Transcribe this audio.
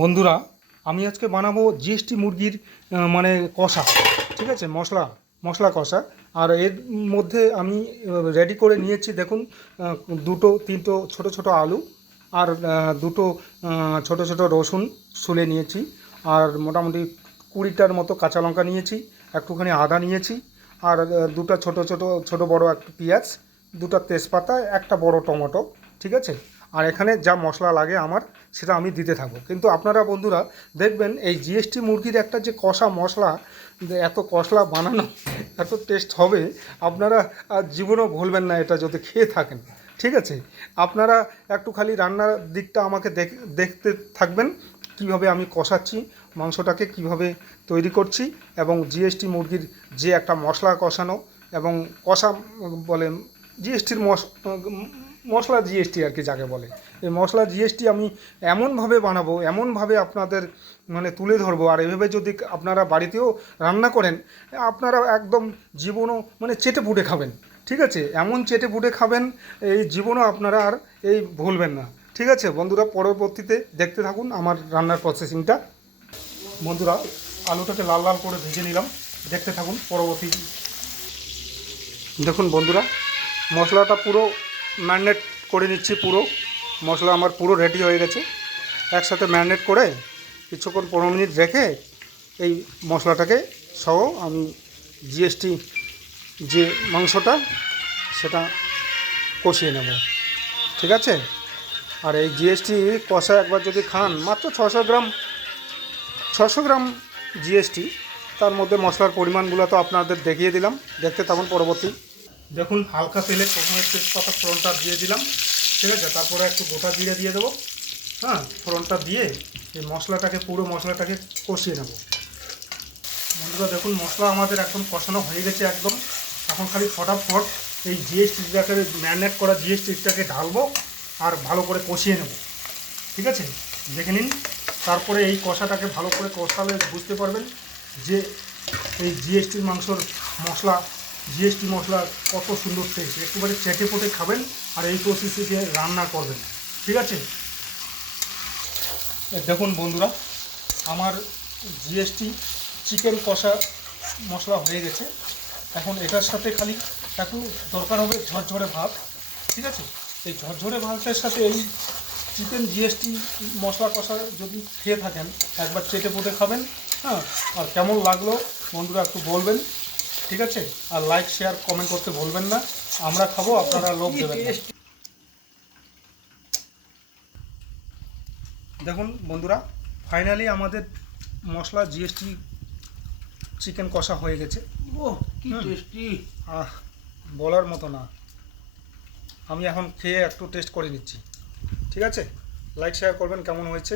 বন্ধুরা, আমি আজকে বানাবো জিএসটি মুরগির মানে কষা। ঠিক আছে, মশলা কষা। আর এর মধ্যে আমি রেডি করে নিয়েছি, দেখুন, দুটো তিনটো ছোট ছোট আলু, আর দুটো ছোট ছোট রসুন ছুলে নিয়েছি, আর মোটামুটি 20টার মতো কাঁচা লঙ্কা নিয়েছি, একটুখানি আদা নিয়েছি, আর দুটো ছোট ছোট ছোট বড় একটা পেঁয়াজ, দুটো তেজপাতা, একটা বড় টমেটো। ঠিক আছে, আর এখানে যা মশলা লাগে আমার সেটা আমি দিতে থাকবো। কিন্তু আপনারা বন্ধুরা দেখবেন, এই জিএসটি মুরগির একটা যে কষা মশলা, যে এত কষলা বানানো, এত টেস্ট হবে, আপনারা জীবনেও ভুলবেন না এটা যদি খেয়ে থাকেন। ঠিক আছে, আপনারা একটু খালি রান্নার দিকটা আমাকে দেখতে থাকবেন, কিভাবে আমি কষাচ্ছি মাংসটাকে, কিভাবে তৈরি করছি, এবং জিএসটি মুরগির যে একটা মশলা কষানো এবং কষা বলে জিএসটির মশলা জিএসটি আর কি যাকে বলে, এই মশলা জিএসটি আমি এমনভাবে বানাবো, এমনভাবে আপনাদের মানে তুলে ধরবো, আর এভাবে যদি আপনারা বাড়িতেও রান্না করেন, আপনারা একদম জীবনও মানে চেটে পুটে খাবেন। ঠিক আছে, এমন চেটে পুটে খাবেন, এই জীবনও আপনারা আর এই ভুলবেন না। ঠিক আছে বন্ধুরা, পরবর্তীতে দেখতে থাকুন আমার রান্নার প্রসেসিংটা। বন্ধুরা, আলুটাকে লাল লাল করে ভেজে নিলাম, দেখতে থাকুন পরবর্তী। দেখুন বন্ধুরা, মশলাটা পুরো ম্যারিনেট করে নিচ্ছি, পুরো মশলা আমার পুরো রেডি হয়ে গেছে। একসাথে ম্যারিনেট করে কিছুক্ষণ 15 মিনিট রেখে এই মশলাটাকে সহ আমি জিএসটি যে মাংসটা সেটা কষিয়ে নেব। ঠিক আছে, আর এই জিএসটি কষা একবার যদি খান, মাত্র 600 গ্রাম জিএসটি, তার মধ্যে মশলার পরিমাণগুলো তো আপনাদের দেখিয়ে দিলাম, দেখতে থাকুন পরবর্তী। দেখুন, হালকা তেলে প্রথমে তেজপাতা ফোড়নটা দিয়ে দিলাম। ঠিক আছে, তারপরে একটু গোটা জিরে দিয়ে দেবো। হ্যাঁ, ফোড়নটা দিয়ে এই মশলাটাকে, পুরো মশলাটাকে কষিয়ে নেব। বন্ধুরা দেখুন, মশলা আমাদের এখন কষানো হয়ে গেছে একদম। এখন খালি ফটাফট এই জিএসটিটাকে, ম্যারিনেট করা জিএসটিটাকে ঢালবো আর ভালো করে কষিয়ে নেব। ঠিক আছে, দেখে নিন। তারপরে এই কষাটাকে ভালো করে কষালে বুঝতে পারবেন যে এই জিএসটির মাংসর মশলা, জিএসটি মশলা কত সুন্দর টেস্ট, একেবারে চেটে পোটে খাবেন আর এই প্রসেসে রান্না করবেন। ঠিক আছে, দেখুন বন্ধুরা, আমার জিএসটি চিকেন কষা মশলা হয়ে গেছে। এখন এটার সাথে খালি একটু দরকার হবে ঝরঝরে ভাত। ঠিক আছে, এই ঝরঝরে ভাতের সাথে এই চিকেন জিএসটি মশলা কষা যদি খেয়ে থাকেন, একবার চেটে পুটে খাবেন। হ্যাঁ, আর কেমন লাগলো বন্ধুরা একটু বলবেন। ঠিক আছে, আর লাইক শেয়ার কমেন্ট করতে ভুলবেন না। আমরা খাবো, আপনারা লোক দেবেন না। দেখুন বন্ধুরা, ফাইনালি আমাদের মশলা জিএসটি চিকেন কষা হয়ে গেছে। ও কি টেস্টি! বলার মতো না। আমি এখন খেয়ে একটু টেস্ট করে নিচ্ছি। ঠিক আছে, লাইক শেয়ার করবেন কেমন হয়েছে।